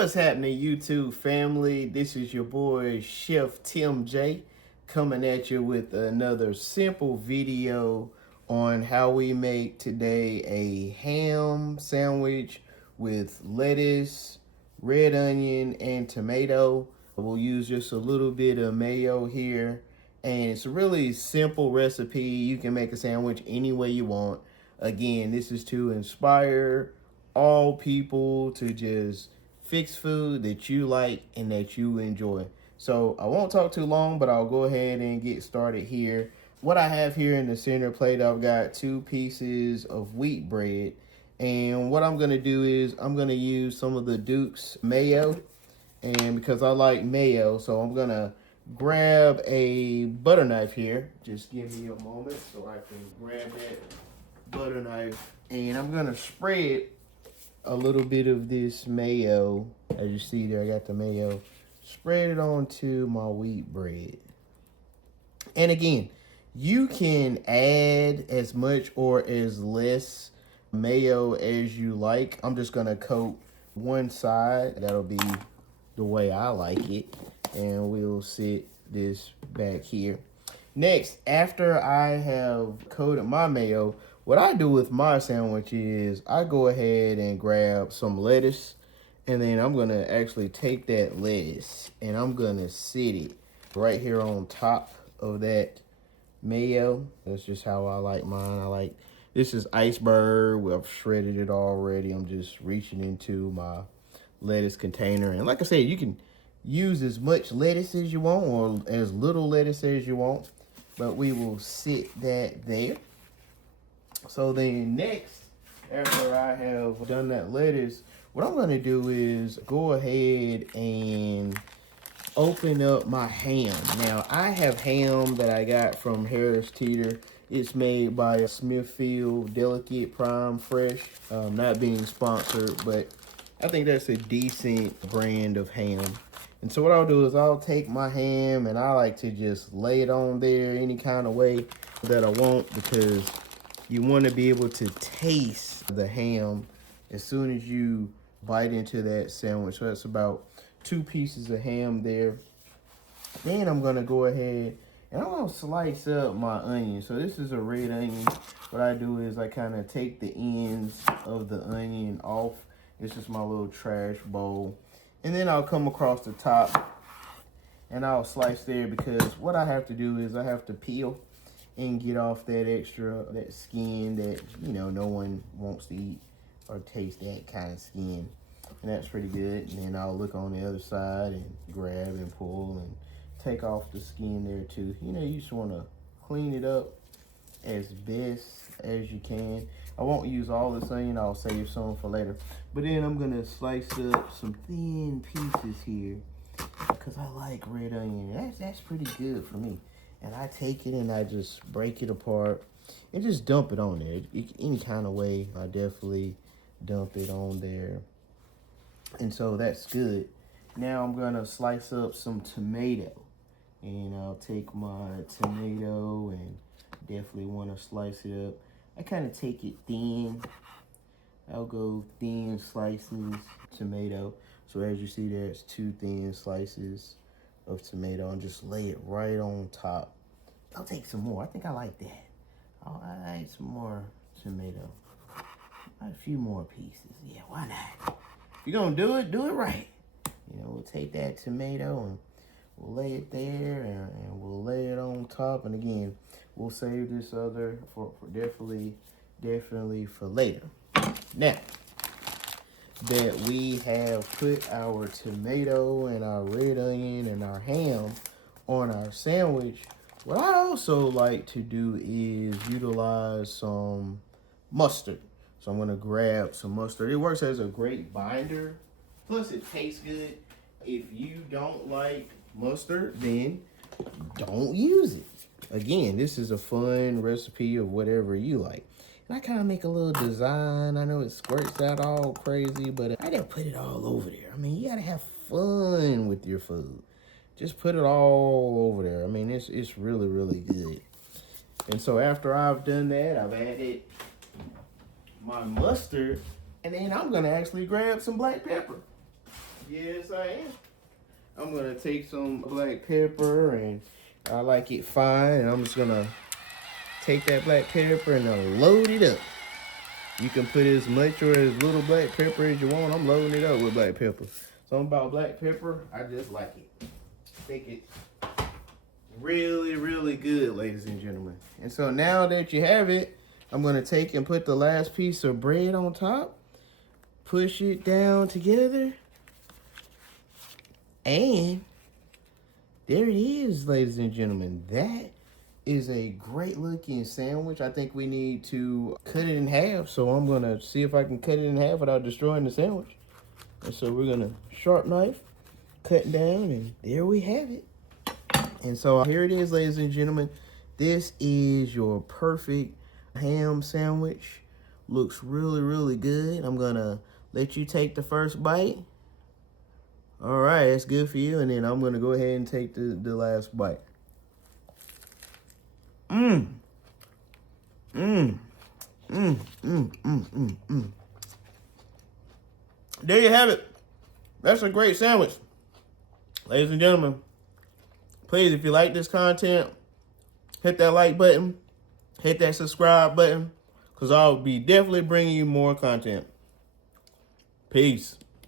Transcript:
What's happening, YouTube family? This is your boy Chef Tim J coming at you with another simple video on how we make today a ham sandwich with lettuce, red onion, and tomato. We'll use just a little bit of mayo here, and it's a really simple recipe. You can make a sandwich any way you want. Again, this is to inspire all people to just fix food that you like and that you enjoy. So I won't talk too long, but I'll go ahead and get started here. What I have here in the center plate, I've got 2 pieces of wheat bread. And what I'm gonna do is I'm gonna use some of the Duke's mayo. And because I like mayo, so I'm gonna grab a butter knife here. Just give me a moment so I can grab that butter knife. And I'm gonna spread a little bit of this mayo. As you see there, I got the mayo. Spread it onto my wheat bread. And again, you can add as much or as less mayo as you like. I'm just gonna coat one side. That'll be the way I like it. And we'll sit this back here. Next, after I have coated my mayo, what I do with my sandwich is I go ahead and grab some lettuce, and then I'm gonna actually take that lettuce and I'm gonna sit it right here on top of that mayo. That's just how I like mine. This is iceberg. I've shredded it already. I'm just reaching into my lettuce container. And like I said, you can use as much lettuce as you want or as little lettuce as you want, but we will sit that there. So then next, after I have done that lettuce, what I'm gonna do is go ahead and open up my ham. Now, I have ham that I got from Harris Teeter. It's made by Smithfield Delicate Prime Fresh. Not being sponsored, but I think that's a decent brand of ham. And so what I'll do is I'll take my ham and I like to just lay it on there any kind of way that I want, because you want to be able to taste the ham as soon as you bite into that sandwich. So that's about 2 pieces of ham there. Then I'm going to go ahead and I'm going to slice up my onion. So this is a red onion. What I do is I kind of take the ends of the onion off. It's just my little trash bowl. And then I'll come across the top and I'll slice there, because what I have to do is I have to peel and get off that skin that, you know, no one wants to eat or taste that kind of skin. And that's pretty good. And then I'll look on the other side and grab and pull and take off the skin there too. You know, you just want to clean it up as best as you can. I won't use all this onion. I'll save some for later. But then I'm going to slice up some thin pieces here, because I like red onion. That's pretty good for me. And I take it and I just break it apart and just dump it on there. Any kind of way, I definitely dump it on there. And so that's good. Now I'm gonna slice up some tomato. And I'll take my tomato and definitely wanna slice it up. I kind of take it thin. I'll go thin slices tomato. So as you see, there's 2 thin slices of tomato, and just lay it right on top. I'll take some more. I think I like that. I'll add some more tomato. A few more pieces. Yeah, why not? If you're gonna do it right. You know, we'll take that tomato and we'll lay it there, and we'll lay it on top. And again, we'll save this other for definitely for later. Now that we have put our tomato and our red onion and our ham on our sandwich, what I also like to do is utilize some mustard. So I'm gonna grab some mustard. It works as a great binder, plus it tastes good. If you don't like mustard, then don't use it. Again, this is a fun recipe of whatever you like. And I kind of make a little design. I know it squirts out all crazy, but I didn't put it all over there. I mean, you gotta have fun with your food. Just put it all over there. I mean, it's really, really good. And so after I've done that, I've added my mustard, and then I'm gonna actually grab some black pepper. Yeah, I'm gonna take some black pepper, and I like it fine, and I'm just gonna take that black pepper and load it up. You can put as much or as little black pepper as you want. I'm loading it up with black pepper. Something about black pepper, I just like it. I think it's really, really good, ladies and gentlemen. And so now that you have it, I'm gonna take and put the last piece of bread on top, push it down together, and there it is, ladies and gentlemen. That is a great looking sandwich. I think we need to cut it in half. So I'm gonna see if I can cut it in half without destroying the sandwich. And so we're gonna sharp knife, cut down, and there we have it. And so here it is, ladies and gentlemen. This is your perfect ham sandwich. Looks really, really good. I'm gonna let you take the first bite. All right, that's good for you. And then I'm gonna go ahead and take the last bite. There you have it. That's a great sandwich. Ladies and gentlemen, please, if you like this content, hit that like button, hit that subscribe button, because I'll be definitely bringing you more content. Peace.